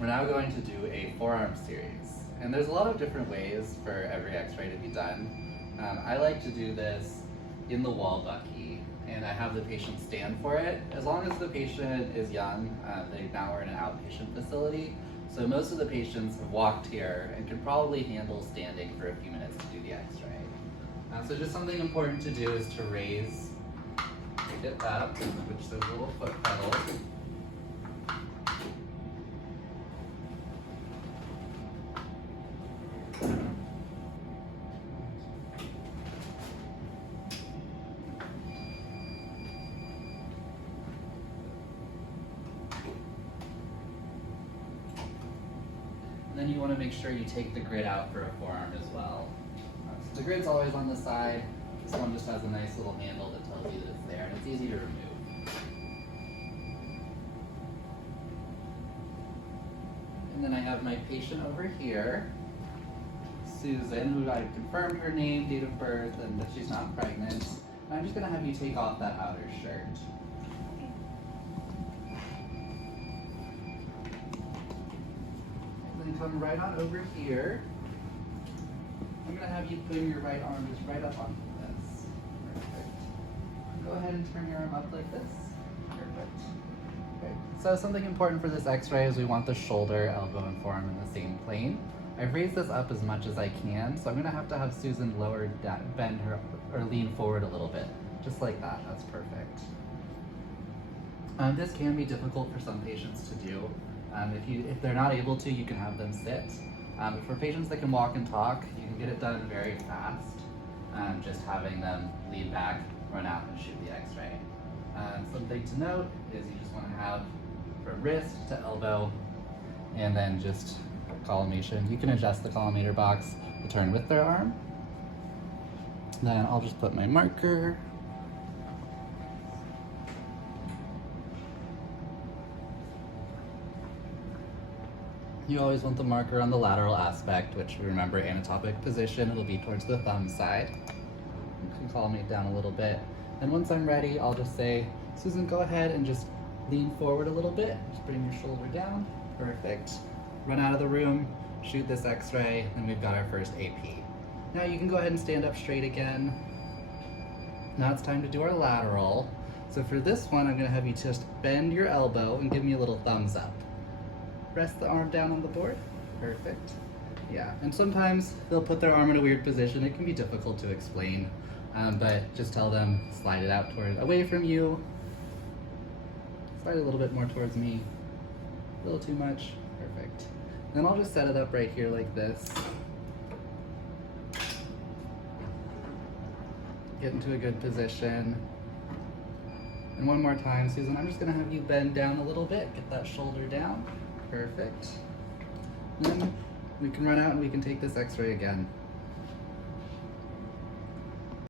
We're now going to do a forearm series. And there's a lot of different ways for every x-ray to be done. I like to do this in the wall bucky, and I have the patient stand for it. As long as the patient is young, they now are in an outpatient facility, so most of the patients have walked here and can probably handle standing for a few minutes to do the x-ray. So just something important to do is to raise it up, which those little foot pedals. And then you want to make sure you take the grid out for a forearm as well. So the grid's always on the side. This one just has a nice little handle that tells you that it's there, and it's easy to remove. And then I have my patient over here, Susan, who I confirmed her name, date of birth, and that she's not pregnant. And I'm just going to have you take off that outer shirt. Come right on over here. I'm going to have you put your right arm just right up onto this. Perfect. Go ahead and turn your arm up like this. Perfect. Okay. So something important for this x-ray is we want the shoulder, elbow, and forearm in the same plane. I've raised this up as much as I can, so I'm going to have Susan lower down, bend her, or lean forward a little bit. Just like that. That's perfect. This can be difficult for some patients to do. If they're not able to, you can have them sit. For patients that can walk and talk, you can get it done very fast. Just having them lean back, run out, and shoot the x-ray. Something to note is you just want to have from wrist to elbow, and then just collimation. You can adjust the collimator box to turn with their arm. Then I'll just put my marker. You always want the marker on the lateral aspect, which remember anatopic position, it'll be towards the thumb side. You can collimate down a little bit. And once I'm ready, I'll just say, Susan, go ahead and just lean forward a little bit. Just bring your shoulder down. Perfect. Run out of the room, shoot this x-ray, and we've got our first AP. Now you can go ahead and stand up straight again. Now it's time to do our lateral. So for this one, I'm gonna have you just bend your elbow and give me a little thumbs up. Rest the arm down on the board. Perfect. Yeah, and sometimes they'll put their arm in a weird position. It can be difficult to explain, but just tell them, slide it out away from you. Slide a little bit more towards me. A little too much. Perfect. Then I'll just set it up right here like this. Get into a good position. And one more time, Susan, I'm just gonna have you bend down a little bit. Get that shoulder down. Perfect. And then we can run out and we can take this x-ray again.